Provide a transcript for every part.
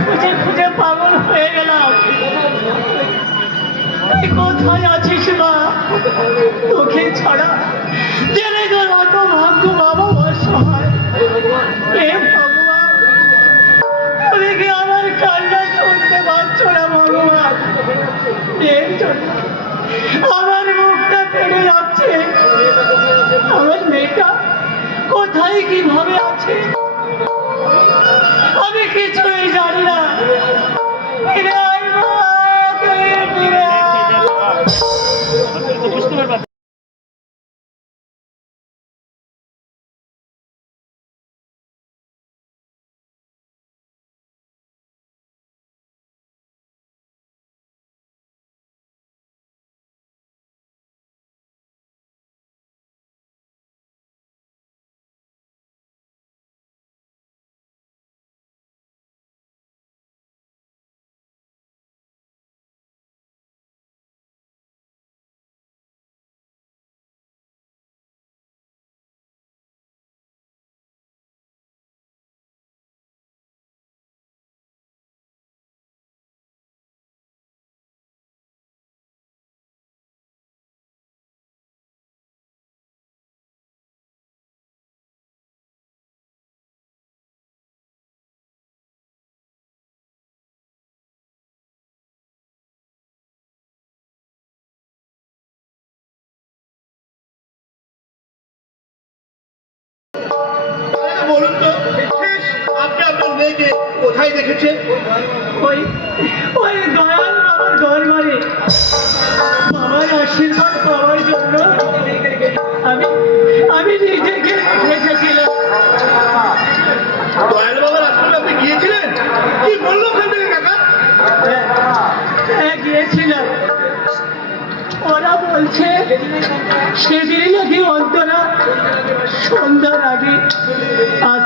খুঁজে খুঁজে পাগল ছাড়া জেনে তোর অত ভাগ্য বাবা হে ভগবান, তুমি আমার কান্না শুনতে পাচ্ছ না ভগবান? এর জন্য কোথায় কীভাবে আছে? আমি কিছুই বলুন তো শেষ আপনি আপনার মেয়েকে কোথায় দেখেছেন? ওই ওই দয়াল বাবার ঘর ঘরে বাবার আশীর্বাদ পাওয়ার জন্য আমি আমি নিজেকে এসেছিলাম দয়াল বাবার আপনি গিয়েছিলেন? কি বলল ওখান থেকে কাকা? হ্যাঁ, গিয়েছিলাম। ওরা বলছে সেদিন নাকি অন্তরা সন্ধ্যার আগে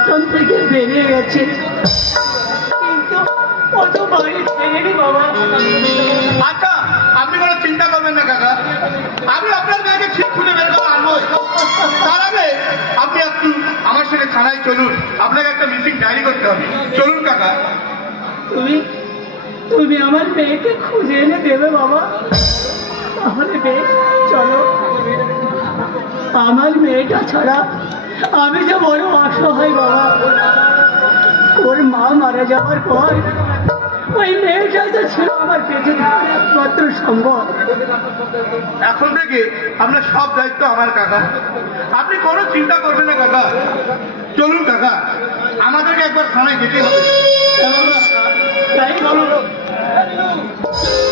আশ্রম থেকে বেরিয়ে গেছে। কিন্তু ও তো বাড়ি ফেরেনি বাবা। আচ্ছা আপনি কোনো চিন্তা করবেন না কাকা। আমি আপনার মেয়েকে ঠিক খুঁজে বের করে আনব তার আগে আপনি একটু আমার সঙ্গে থানায় চলুন। আপনাকে একটা মিসিং ডায়েরি করতে হবে। চলুন কাকা। তুমি তুমি আমার মেয়েকে খুঁজে এনে দেবে বাবা। তাহলে বেশ চলো। আমার মেয়েটা ছাড়া আমি যে বড় অসহায় বাবা ওর মা মারা যাওয়ার পর ওই মেয়েটাই তো ছিল আমার পেটে একমাত্র সম্ভব। এখন থেকে আপনার সব দায়িত্ব আমার কাকা। আপনি কোনো চিন্তা করবেন না কাকা। চলুন কাকা আমাদেরকে একবার থানায় যেতে হবে। তাই বলুন